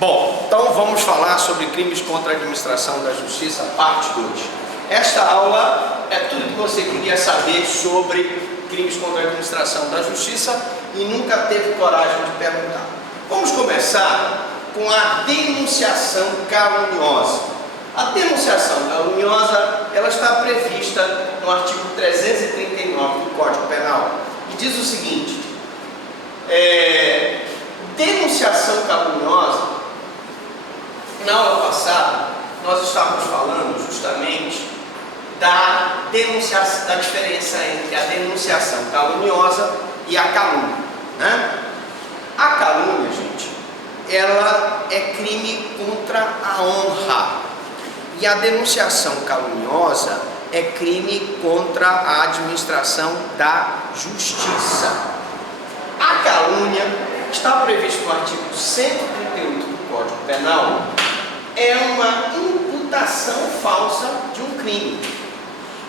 Bom, então vamos falar sobre crimes contra a administração da justiça, parte 2. Esta aula é tudo que você queria saber sobre crimes contra a administração da justiça e nunca teve coragem de perguntar. Vamos começar com a denunciação caluniosa. A denunciação caluniosa, ela está prevista no artigo 339 do Código Penal e diz o seguinte: denunciação caluniosa. Na aula passada, nós estávamos falando justamente da diferença entre a denunciação caluniosa e a calúnia, né? A calúnia, gente, ela é crime contra a honra, e a denunciação caluniosa é crime contra a administração da justiça. A calúnia está prevista no artigo 138 do Código Penal. É uma imputação falsa de um crime.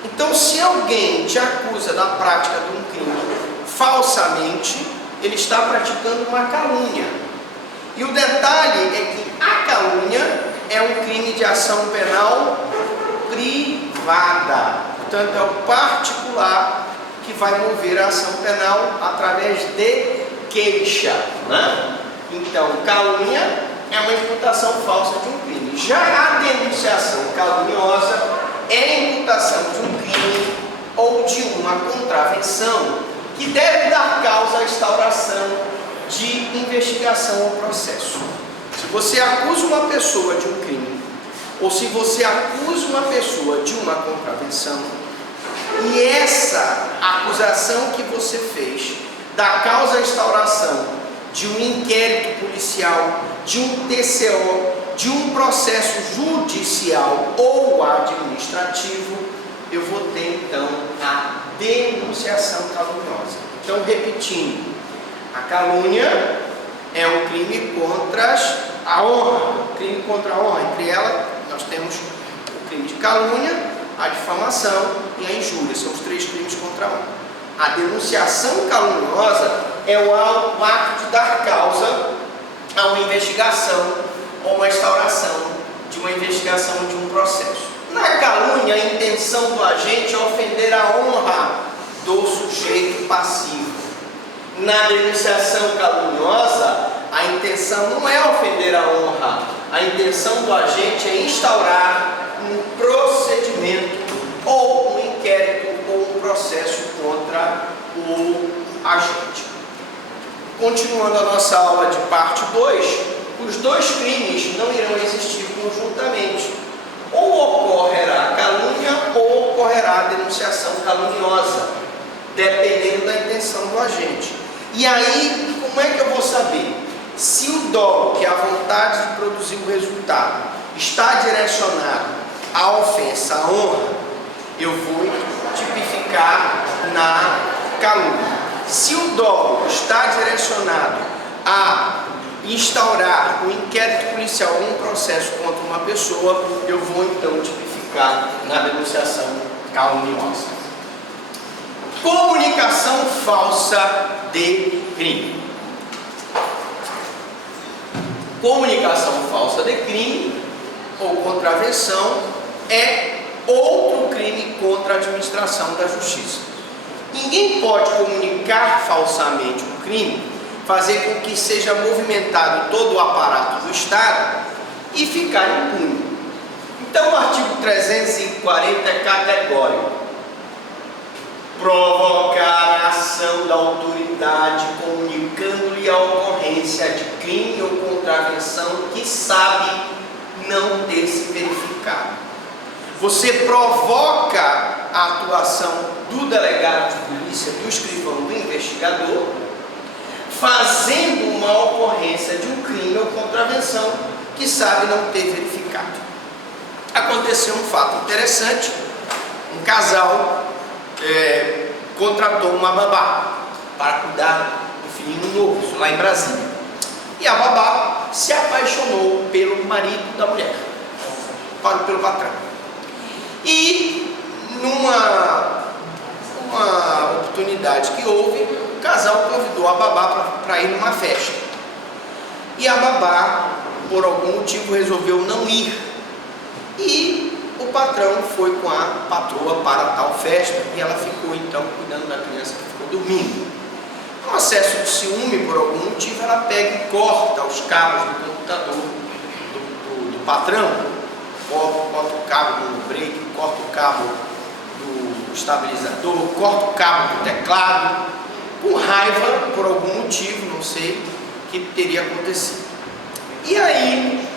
Então, se alguém te acusa da prática de um crime falsamente, ele está praticando uma calúnia. E o detalhe é que a calúnia é um crime de ação penal privada. Portanto, é o particular que vai mover a ação penal através de queixa, né? Então, calúnia é uma imputação falsa de um crime. Já a denunciação caluniosa é a imputação de um crime ou de uma contravenção que deve dar causa à instauração de investigação ou processo. Se você acusa uma pessoa de um crime, ou se você acusa uma pessoa de uma contravenção, e essa acusação que você fez dá causa à instauração de um inquérito policial, de um TCO, de um processo judicial ou administrativo, eu vou ter então a denunciação caluniosa. Então, repetindo, a calúnia é um crime contra a honra. Crime contra a honra, entre elas nós temos o crime de calúnia, a difamação e a injúria. São os 3 crimes contra a honra. A denunciação caluniosa é o ato de dar causa a uma investigação ou uma instauração de uma investigação ou de um processo. Na calúnia, a intenção do agente é ofender a honra do sujeito passivo. Na denunciação caluniosa, a intenção não é ofender a honra, a intenção do agente é instaurar um procedimento ou um inquérito ou um processo contra o agente. Continuando a nossa aula de parte 2, os 2 crimes não irão existir conjuntamente. Ou ocorrerá a calúnia ou ocorrerá a denunciação caluniosa, dependendo da intenção do agente. E aí, como é que eu vou saber? Se o dolo, que é a vontade de produzir o resultado, está direcionado à ofensa à honra, eu vou tipificar na calúnia. Se o dolo está direcionado a instaurar um inquérito policial ou um processo contra uma pessoa, eu vou então tipificar na denunciação caluniosa. Comunicação falsa de crime. Comunicação falsa de crime ou contravenção é outro crime contra a administração da justiça. Ninguém pode comunicar falsamente um crime, fazer com que seja movimentado todo o aparato do Estado e ficar impune. Então, o artigo 340 é categórico. Provocar a ação da autoridade comunicando-lhe a ocorrência de crime ou contravenção que sabe não ter se verificado. Você provoca a atuação do delegado de polícia, do escrivão, do investigador, fazendo uma ocorrência de um crime ou contravenção que sabe não ter verificado. Aconteceu um fato interessante. Um casal contratou uma babá para cuidar do filhinho novo, isso lá em Brasília. E a babá se apaixonou pelo marido da mulher, pelo patrão. E numa oportunidade que houve, o casal convidou a babá para ir numa festa. e a babá, por algum motivo, resolveu não ir. E o patrão foi com a patroa para tal festa e ela ficou então cuidando da criança que ficou dormindo. No acesso de ciúme, por algum motivo, ela pega e corta os cabos do computador do patrão, corta o cabo do break, corta o cabo do estabilizador, corta o cabo do teclado, com raiva por algum motivo, não sei, que teria acontecido. E aí,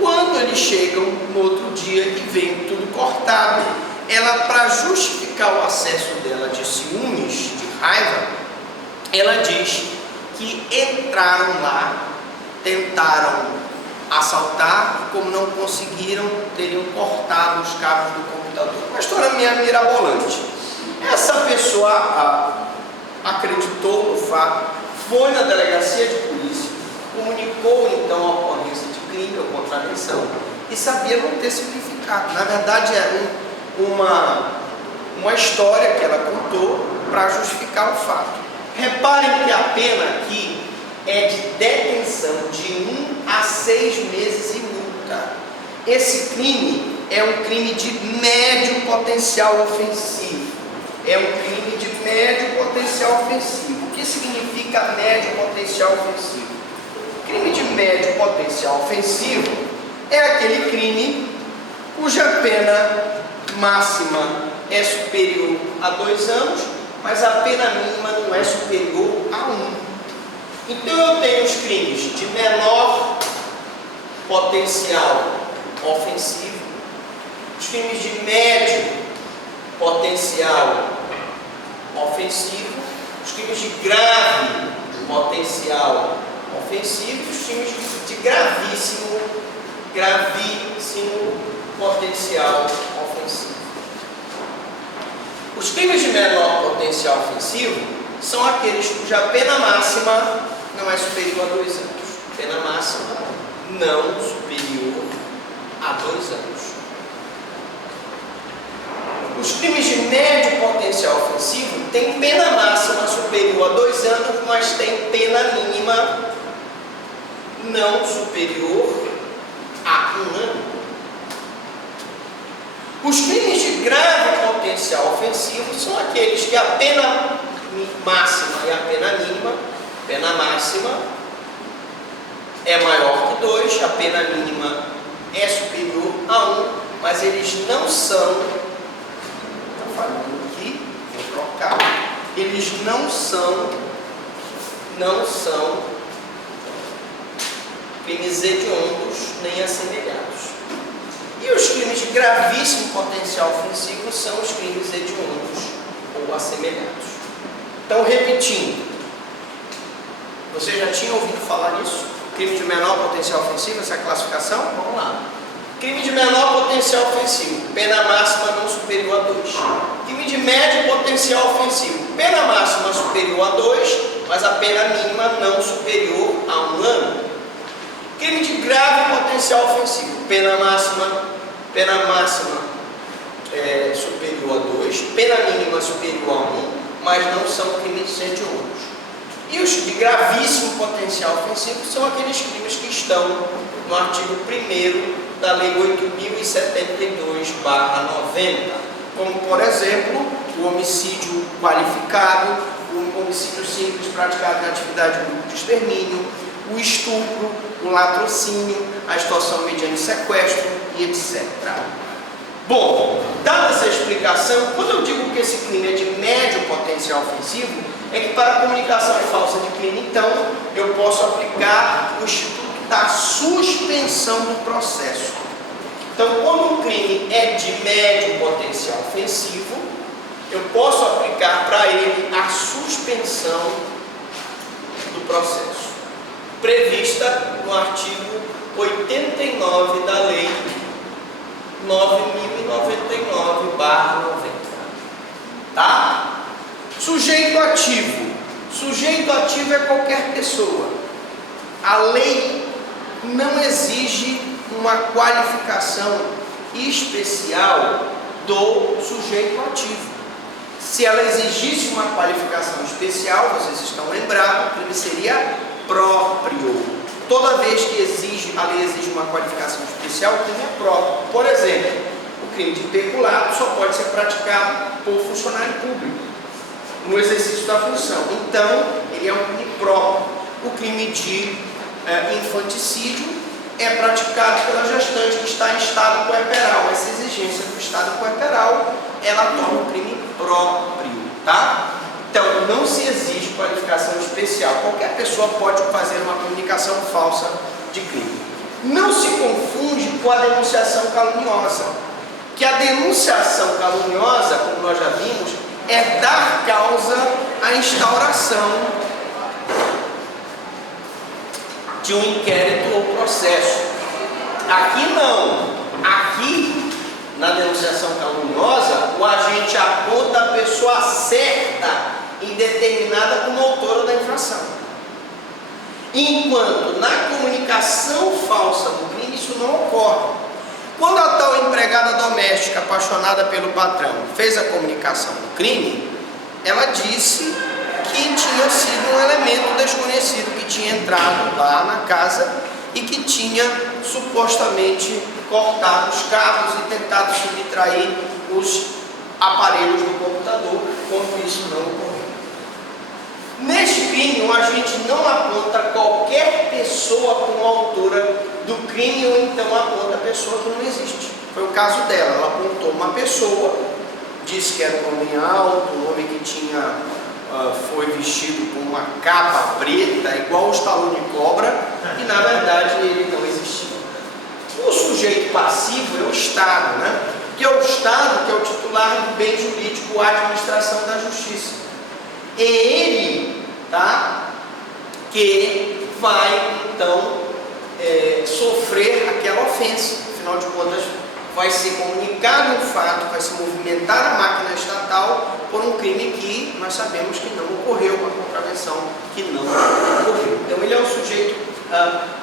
quando eles chegam no outro dia e veem tudo cortado, ela, para justificar o acesso dela de ciúmes, de raiva, ela diz que entraram lá, tentaram assaltar, e como não conseguiram, teriam cortado os cabos do computador. Uma história mirabolante. Essa pessoa acreditou no fato, foi na delegacia de polícia, comunicou então a ocorrência de crime ou contravenção e sabia não ter significado. Na verdade, era uma história que ela contou para justificar o fato. Reparem que a pena aqui é de detenção de 1 a 6 meses e multa. Esse crime é um crime de médio potencial ofensivo. É um crime de médio potencial ofensivo. O que significa médio potencial ofensivo? Crime de médio potencial ofensivo é aquele crime cuja pena máxima é superior a 2 anos, mas a pena mínima não é superior a 1. Então eu tenho os crimes de menor potencial ofensivo, os crimes de médio potencial ofensivo, os crimes de grave potencial ofensivo, os crimes de gravíssimo potencial ofensivo. Os crimes de menor potencial ofensivo são aqueles cuja pena máxima não é superior a 2 anos. Pena máxima não superior a 2 anos. Os crimes de médio potencial ofensivo têm pena máxima superior a 2 anos, mas têm pena mínima não superior a 1 ano. Os crimes de grave potencial ofensivo são aqueles que a pena máxima e a pena mínima, pena máxima é maior que 2, a pena mínima é superior a 1, mas eles não são, estou falando aqui, vou trocar, eles não são crimes hediondos nem assemelhados. E os crimes de gravíssimo potencial ofensivo são os crimes hediondos ou assemelhados. Então, repetindo, você já tinha ouvido falar nisso? Crime de menor potencial ofensivo, essa é a classificação? Vamos lá. Crime de menor potencial ofensivo, pena máxima não superior a 2. Crime de médio potencial ofensivo, pena máxima superior a 2, mas a pena mínima não superior a 1 ano. Crime de grave potencial ofensivo, pena máxima superior a 2, pena mínima superior a 1, mas não são crimes hediondos. E os de gravíssimo potencial ofensivo são aqueles crimes que estão no artigo 1º da Lei 8.072/90, como, por exemplo, o homicídio qualificado, o homicídio simples praticado em atividade de grupo de extermínio, o estupro, o latrocínio, a extorsão mediante sequestro e etc. Bom, dada essa explicação, quando eu digo que esse crime é de médio potencial ofensivo, é que para a comunicação falsa de crime, então, eu posso aplicar o instituto da suspensão do processo. Então, quando um crime é de médio potencial ofensivo, eu posso aplicar para ele a suspensão do processo, prevista no artigo 89 da Lei 9.099/90. Tá? Sujeito ativo. Sujeito ativo é qualquer pessoa. A lei não exige uma qualificação especial do sujeito ativo. Se ela exigisse uma qualificação especial, vocês estão lembrados, o crime seria próprio. toda vez que a lei exige uma qualificação especial, o crime é próprio. Por exemplo, o crime de peculato só pode ser praticado por funcionário público, no exercício da função. Então, ele é um crime próprio. O crime de infanticídio é praticado pela gestante que está em estado puerperal. Essa exigência do estado puerperal, ela torna o crime próprio, tá? Então, não se exige qualificação especial. Qualquer pessoa pode fazer uma comunicação falsa de crime. Não se confunde com a denunciação caluniosa, que a denunciação caluniosa, como nós já vimos, é dar causa à instauração de um inquérito ou processo. Aqui não. Aqui, na denunciação caluniosa, o agente aponta a pessoa certa e determinada como autora da infração. Enquanto na comunicação falsa do crime isso não ocorre. Quando a tal empregada doméstica, apaixonada pelo patrão, fez a comunicação do crime, ela disse que tinha sido um elemento desconhecido que tinha entrado lá na casa e que tinha supostamente cortado os cabos e tentado subtrair os aparelhos do computador, quando isso não ocorreu. Neste crime, o agente não aponta qualquer pessoa como autora do crime ou então aponta a pessoa que não existe. Foi o caso dela, ela apontou uma pessoa, disse que era um homem alto, um homem que foi vestido com uma capa preta, igual os talões de cobra, e na verdade ele não existia. O sujeito passivo é o Estado, né? Que é o Estado que é o titular do bem jurídico, a administração da justiça. É ele, tá, que vai então sofrer aquela ofensa. Afinal de contas, vai ser comunicado um fato, vai se movimentar a máquina estatal por um crime que nós sabemos que não ocorreu, uma contravenção que não ocorreu. Então ele é um sujeito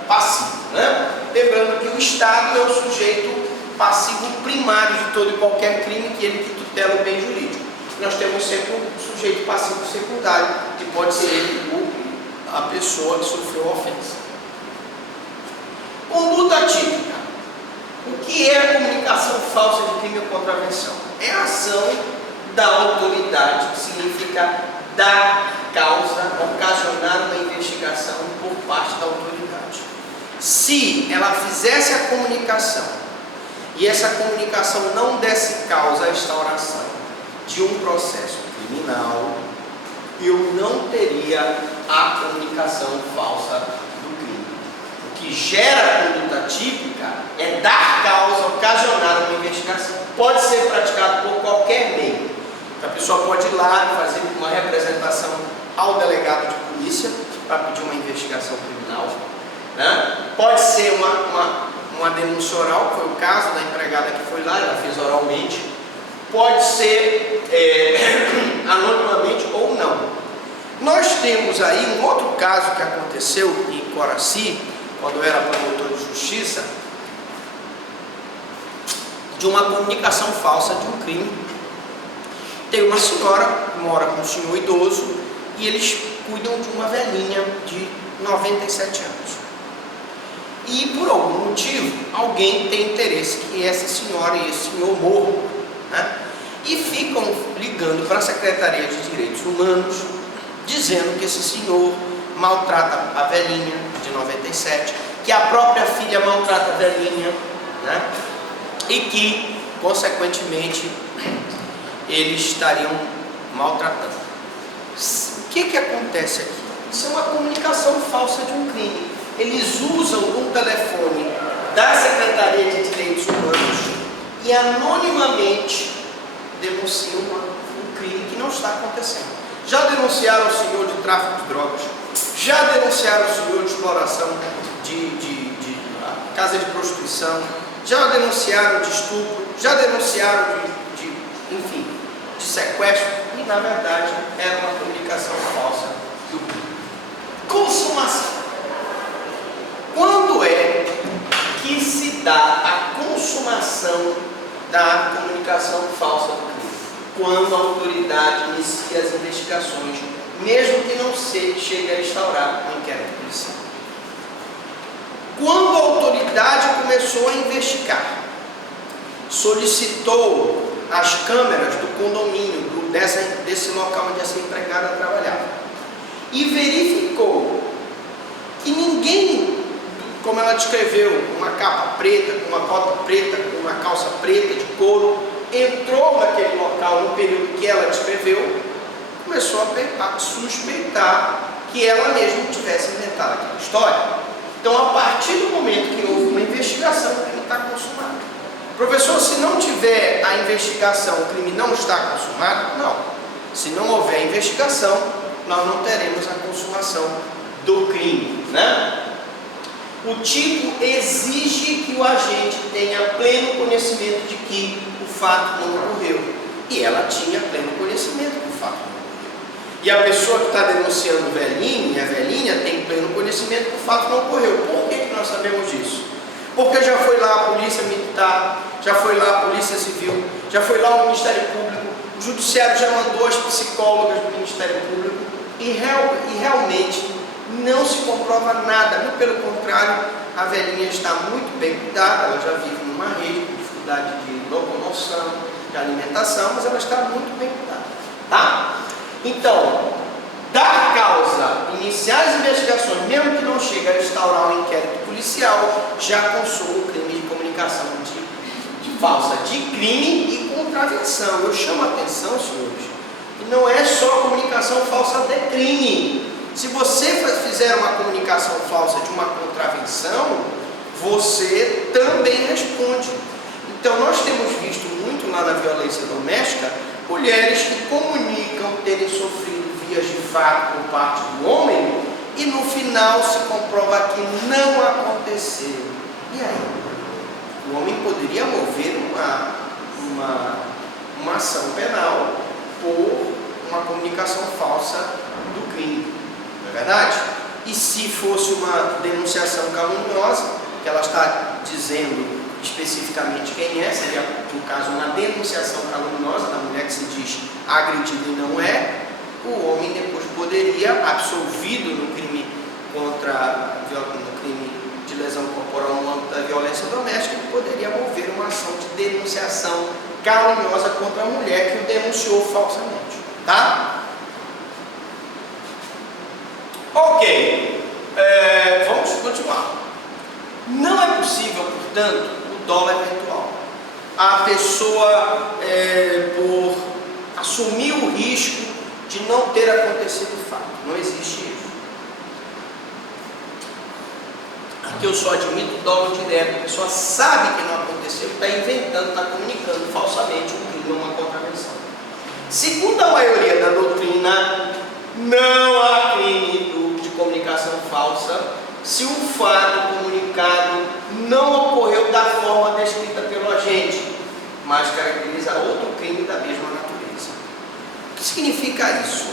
passivo, né? Lembrando que o Estado é o sujeito passivo primário de todo e qualquer crime, que ele que tutela o bem jurídico. Nós temos sempre um sujeito passivo secundário, que pode ser a pessoa que sofreu a ofensa. Conduta típica. O que é a comunicação falsa de crime ou contravenção? É a ação da autoridade, que significa dar causa, ocasionar uma investigação por parte da autoridade. Se ela fizesse a comunicação e essa comunicação não desse causa à instauração de um processo criminal, eu não teria a comunicação falsa do crime. O que gera a conduta típica é dar causa, ocasionar uma investigação. Pode ser praticado por qualquer meio. A pessoa pode ir lá e fazer uma representação ao delegado de polícia para pedir uma investigação criminal, né? Pode ser uma denúncia oral, que foi o caso da empregada que foi lá, ela fez oralmente. Pode ser anonimamente ou não. Nós temos aí um outro caso que aconteceu em Coraci, quando eu era promotor de justiça, de uma comunicação falsa de um crime. Tem uma senhora que mora com um senhor idoso e eles cuidam de uma velhinha de 97 anos. E por algum motivo, alguém tem interesse que essa senhora e esse senhor morram, né? E ficam ligando para a Secretaria de Direitos Humanos, dizendo que esse senhor maltrata a velhinha de 97, que a própria filha maltrata a velhinha, né? E que, consequentemente, eles estariam maltratando. O que acontece aqui? Isso é uma comunicação falsa de um crime. Eles usam um telefone da Secretaria de Direitos Humanos e anonimamente denunciam um crime que não está acontecendo. Já denunciaram o senhor de tráfico de drogas, já denunciaram o senhor de exploração de casa de prostituição, já denunciaram de estupro, já denunciaram enfim, de sequestro, e na verdade era uma comunicação falsa do crime. Consumação. Quando é que se dá a consumação da comunicação falsa do crime? Quando a autoridade inicia as investigações, mesmo que não chegue a instaurar um inquérito policial. começou a investigar, solicitou as câmeras do condomínio, desse local onde essa empregada trabalhava, e verificou que ninguém, como ela descreveu, com uma capa preta, com uma bota preta, com uma calça preta de couro, entrou naquele local no período que ela descreveu, começou a suspeitar que ela mesma tivesse inventado aquela história. Então, a partir do momento que houve uma investigação, o crime está consumado. Professor, se não tiver a investigação, o crime não está consumado? Não. Se não houver investigação, nós não teremos a consumação do crime, né? O tipo exige que o agente tenha pleno conhecimento de que o fato não ocorreu. E ela tinha pleno conhecimento que o fato não ocorreu. E a pessoa que está denunciando o velhinho, e a velhinha, tem pleno conhecimento que o fato não ocorreu. Por que nós sabemos disso? Porque já foi lá a polícia militar, já foi lá a polícia civil, já foi lá o Ministério Público, o judiciário já mandou as psicólogas do Ministério Público e realmente não se comprova nada. Muito pelo contrário, a velhinha está muito bem cuidada, ela já vive numa rede com dificuldade de locomoção, de alimentação, mas ela está muito bem cuidada, tá? Então, dar causa, iniciar as investigações, mesmo que não chegue a instaurar um inquérito policial, já consuma o crime de comunicação de falsa de crime e contravenção. Eu chamo a atenção, senhores, que não é só comunicação falsa de crime. Se você fizer uma comunicação falsa de uma contravenção, você também responde. Então, nós temos visto muito lá na violência doméstica, mulheres que comunicam terem sofrido vias de fato por parte do homem e no final se comprova que não aconteceu. E aí? O homem poderia mover uma ação penal por uma comunicação falsa do crime. Não é verdade? E se fosse uma denunciação caluniosa, que ela está dizendo especificamente quem é, seria, no caso, uma denunciação caluniosa da mulher que se diz agredida e não é, o homem depois poderia, absolvido no crime no crime de lesão corporal no âmbito da violência doméstica, ele poderia mover uma ação de denunciação caluniosa contra a mulher que o denunciou falsamente, tá? Ok, vamos continuar. Não é possível, portanto, o dolo eventual. A pessoa, por assumir o risco de não ter acontecido o fato. Não existe isso. Aqui eu só admito o dolo direto. A pessoa sabe que não aconteceu, está inventando, está comunicando falsamente um crime ou uma contravenção. Segundo a maioria da doutrina, não há crime de comunicação falsa se o fato comunicado não ocorreu da forma descrita pelo agente, mas caracteriza outro crime da mesma natureza. O que significa isso?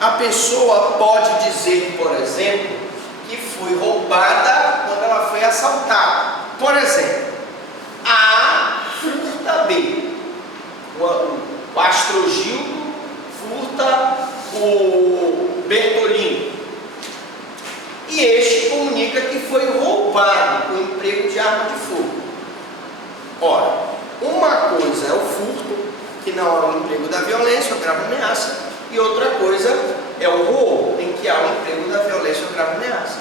A pessoa pode dizer, por exemplo, que foi roubada quando ela foi assaltada. Por exemplo, A furta B. O Astrogildo furta o Bertolini. E este comunica que foi roubado com emprego de arma de fogo. Ora, uma coisa é o furto, que não é o emprego da violência ou grave ameaça, e outra coisa é o roubo, em que há o emprego da violência ou grave ameaça.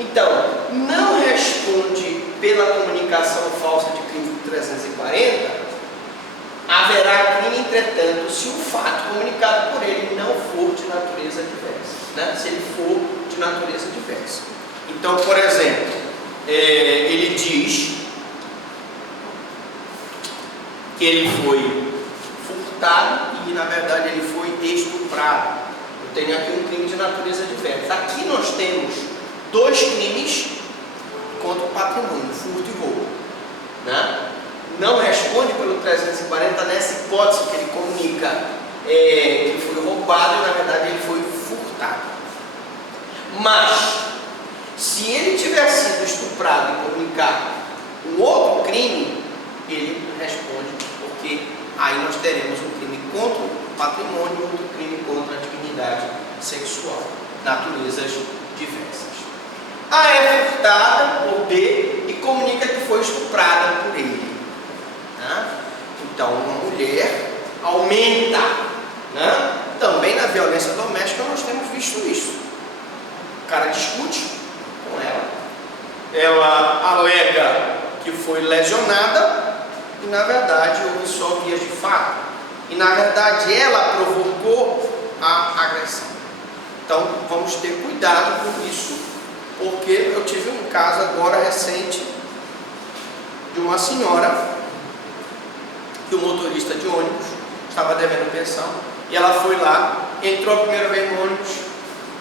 Então, não responde pela comunicação falsa de crime 340, haverá crime, entretanto, se o fato comunicado por ele não for de natureza diversa, né? Se ele for de natureza diversa. Então, por exemplo, ele diz que ele foi furtado e, na verdade, ele foi estuprado. Eu tenho aqui um crime de natureza diversa. Aqui nós temos dois crimes contra o patrimônio, furto e roubo, né? Não responde pelo 340 nessa hipótese que ele comunica que foi roubado e, na verdade, ele foi furtado. Mas, se ele tiver sido estuprado e comunicar um outro crime, ele responde, porque aí nós teremos um crime contra o patrimônio e outro crime contra a dignidade sexual, naturezas diversas. A é furtada por B e comunica aumenta, né? Também na violência doméstica nós temos visto isso. O cara discute com ela alega que foi lesionada e na verdade houve só vias de fato. E na verdade ela provocou a agressão. Então vamos ter cuidado com isso, porque eu tive um caso agora recente de uma senhora que o motorista de ônibus estava devendo pensão e ela foi lá, entrou a primeira vez no ônibus,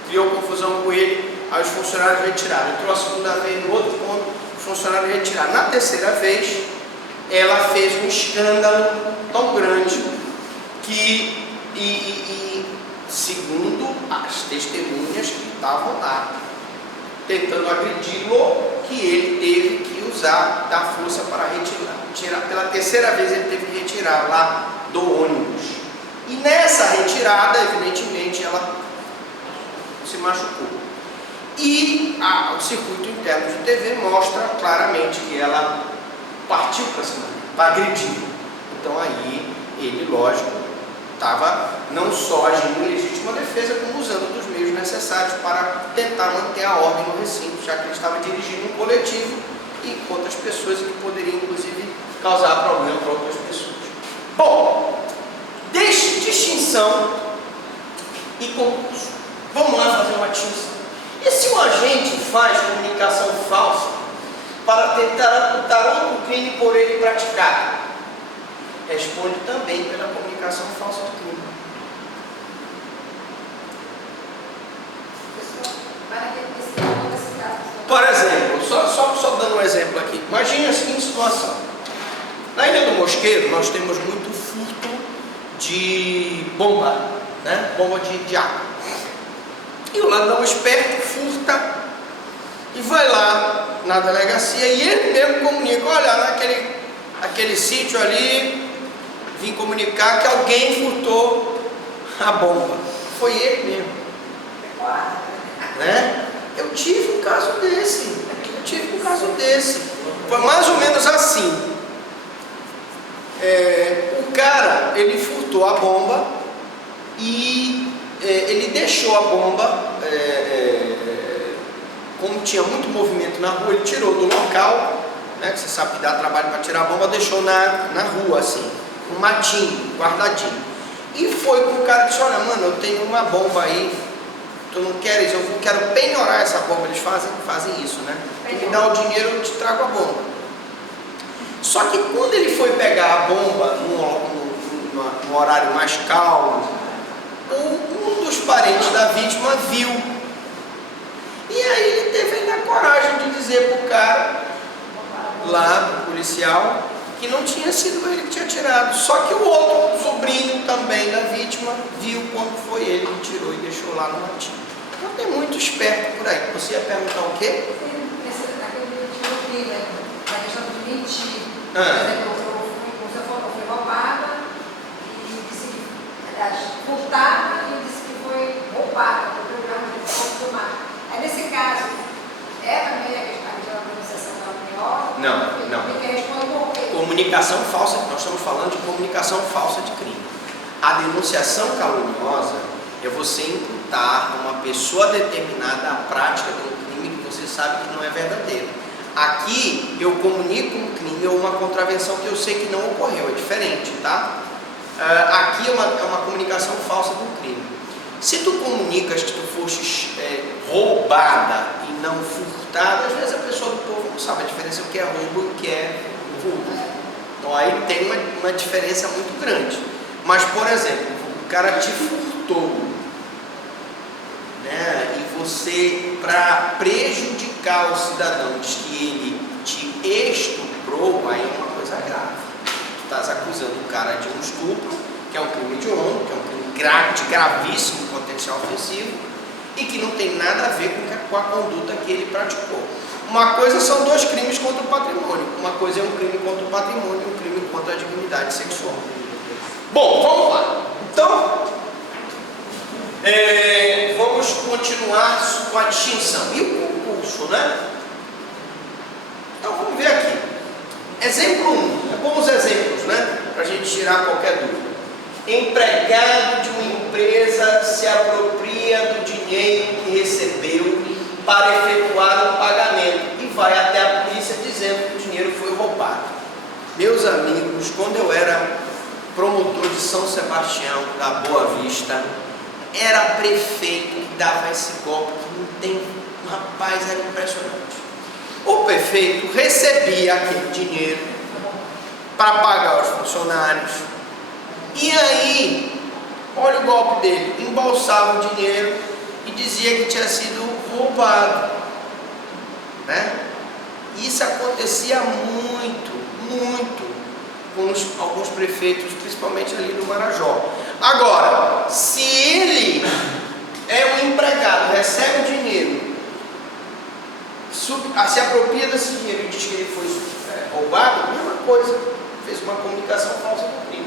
criou confusão com ele, aí os funcionários retiraram, entrou a segunda vez no outro ponto, os funcionários retiraram. Na terceira vez ela fez um escândalo tão grande que segundo as testemunhas que estavam lá tentando agredi-lo, que ele teve que usar da força para retirar. Pela terceira vez ele teve que retirar lá do ônibus. E nessa retirada, evidentemente, ela se machucou. E o circuito interno de TV mostra claramente que ela partiu para cima, para agredir. Então aí ele, lógico, estava não só agindo em legítima defesa, como usando dos meios necessários para tentar manter a ordem no recinto, já que ele estava dirigindo um coletivo e com outras pessoas que poderiam, inclusive, causar problema para outras pessoas. Bom, distinção e concurso. Vamos lá fazer uma distinção. E se um agente faz comunicação falsa para tentar ocultar outro crime por ele praticado? Responde também pela comunicação falsa do crime. Por exemplo, só dando um exemplo aqui. Imagine a seguinte situação. Na Ilha do Mosqueiro nós temos muito furto de bomba, né? Bomba de água. E o ladrão esperto furta e vai lá na delegacia e ele mesmo comunica: olha, naquele sítio ali, vim comunicar que alguém furtou a bomba. Foi ele mesmo. Né? Eu tive um caso desse. Foi mais ou menos assim. O cara, ele furtou a bomba e ele deixou a bomba, como tinha muito movimento na rua, ele tirou do local, né, que você sabe que dá trabalho para tirar a bomba, deixou na rua assim, um matinho, guardadinho. E foi pro cara e disse: olha, mano, eu tenho uma bomba aí, tu não queres? Eu quero penhorar essa bomba. Eles fazem isso, né? Tu me dá o dinheiro, eu te trago a bomba. Só que quando ele foi pegar a bomba num horário mais calmo, um dos parentes da vítima viu. E aí ele teve ainda a coragem de dizer pro cara, lá pro policial, que não tinha sido ele que tinha tirado. Só que o outro sobrinho também da vítima viu quando foi ele que tirou e deixou lá no matinho. Então tem muito esperto por aí. Você ia perguntar o quê? Naquele tipo de crime, a questão de mentir. Por Ah. exemplo, você falou que foi roubada e disse que, aliás, furtada e disse que foi roubada no programa de consumar. Aí nesse caso, também a questão da denunciação caluniosa? Não. Porque responde por quê? Comunicação falsa, nós estamos falando de comunicação falsa de crime. A denunciação caluniosa é você imputar a uma pessoa determinada a prática de um crime que você sabe que não é verdadeiro. Aqui eu comunico um crime ou uma contravenção que eu sei que não ocorreu, é diferente, tá? Aqui é uma comunicação falsa de um crime. Se tu comunicas que tu fostes roubada e não furtada, às vezes a pessoa do povo não sabe a diferença do que é roubo e o que é furto. Então aí tem uma diferença muito grande. Mas, por exemplo, o cara te furtou, né? E você, para prejudicar o cidadão, diz que ele te estuprou, aí é uma coisa grave. Tu estás acusando o cara de um estupro, que é um crime de honra, que é um crime de gravíssimo potencial ofensivo e que não tem nada a ver com a conduta que ele praticou. Uma coisa são dois crimes contra o patrimônio. Uma coisa é um crime contra o patrimônio e um crime contra a dignidade sexual. Bom, vamos lá. Então, vamos continuar com a distinção. E o concurso, né? Então, vamos ver aqui. Exemplo 1. É bom os exemplos, né? Para a gente tirar qualquer dúvida. empregado de uma empresa se apropria do dinheiro que recebeu para efetuar um pagamento e vai até a polícia dizendo que o dinheiro foi roubado. Meus amigos, quando eu era promotor de São Sebastião, da Boa Vista, era prefeito que dava esse golpe que não tem... Rapaz, era impressionante. O prefeito recebia aquele dinheiro para pagar os funcionários e aí, olha o golpe dele, embolsava o dinheiro e dizia que tinha sido roubado, né? Isso acontecia muito com alguns prefeitos, principalmente ali no Marajó. Agora, se ele é um empregado, recebe o dinheiro, se apropria desse dinheiro e diz que ele foi roubado, a mesma coisa, fez uma comunicação falsa do crime.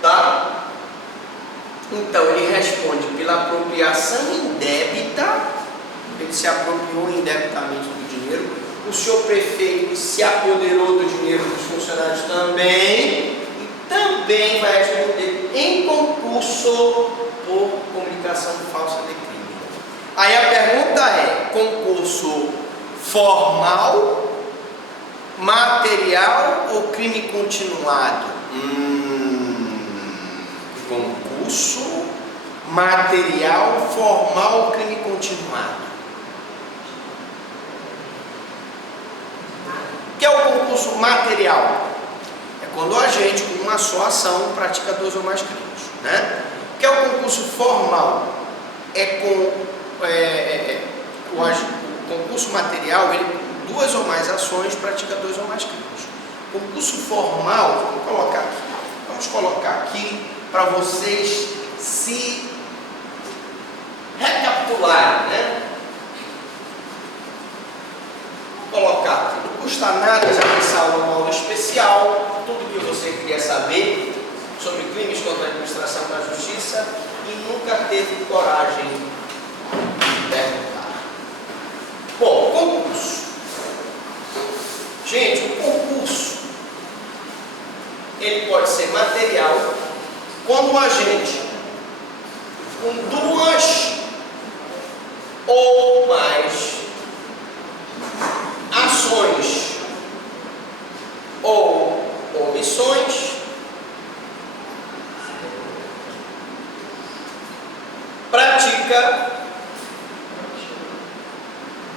Tá? Então ele responde pela apropriação indébita, ele se apropriou indebitamente do dinheiro. O senhor prefeito se apoderou do dinheiro dos funcionários também, e também vai responder em concurso por comunicação falsa de crime. Aí a pergunta é: concurso formal, material ou crime continuado? Concurso, material, formal ou crime continuado? O que é o concurso material? É quando a gente, com uma só ação, pratica 2 ou mais crimes, né? O que é o concurso formal? O concurso material, ele com 2 ou mais ações pratica 2 ou mais crimes. Concurso formal, vamos colocar aqui para vocês se recapitularem, né? Vou colocar aqui, não custa nada já pensar uma aula especial, tudo que você queria saber sobre crimes contra a administração da justiça e nunca teve coragem de perguntar. Bom, concurso. Gente, o concurso, ele pode ser material quando a gente, com 2 ou mais ações ou omissões, pratica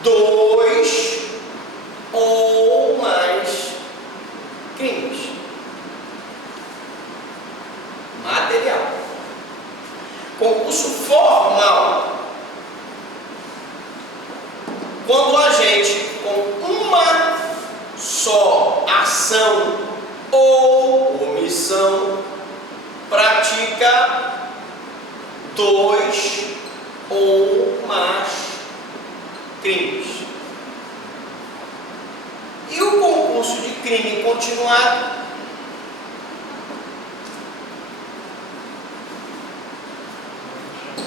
2 ou mais crimes. Material. Concurso formal, quando a gente, com uma só ação ou omissão, pratica 2 ou mais crimes. E o concurso de crime continuado?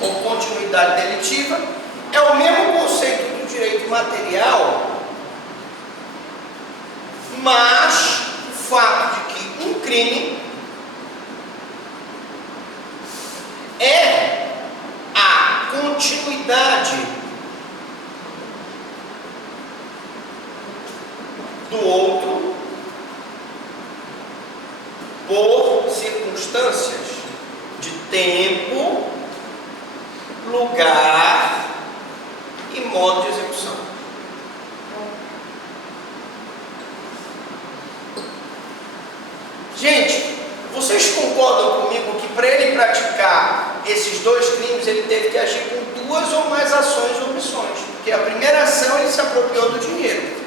Ou continuidade delitiva, é o mesmo conceito do direito material, mas o fato de que um crime é a continuidade do outro por circunstâncias de tempo, lugar e modo de execução. Gente, vocês concordam comigo que para ele praticar esses 2 crimes ele teve que agir com 2 ou mais ações ou omissões? Porque a primeira ação ele se apropriou do dinheiro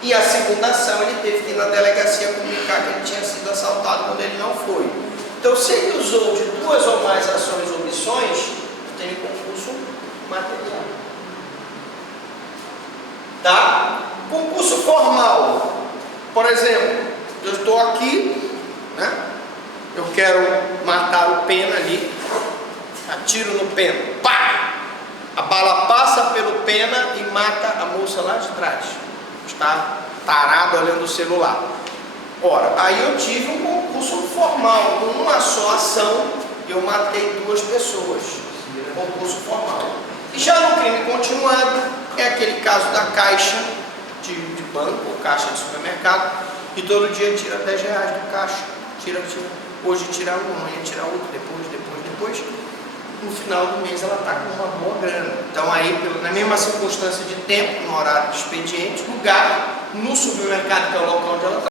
e a segunda ação ele teve que ir na delegacia comunicar que ele tinha sido assaltado quando ele não foi. Então, se ele usou de 2 ou mais ações ou omissões, tem concurso material. Tá? Concurso formal. Por exemplo, eu estou aqui, né? Eu quero matar o Pena ali, atiro no Pena, pá! A bala passa pelo Pena e mata a moça lá de trás. Está tarado olhando o celular. Ora, aí eu tive um concurso concurso formal, com uma só ação, eu matei 2 pessoas. Concurso formal. E já no crime continuado, é aquele caso da caixa de banco, ou caixa de supermercado, e todo dia tira R$10 do caixa. Tira. Hoje tira um, amanhã tira outro, depois. No final do mês ela está com uma boa grana. Então aí, na mesma circunstância de tempo, no horário de expediente, lugar, no supermercado, que é o local onde ela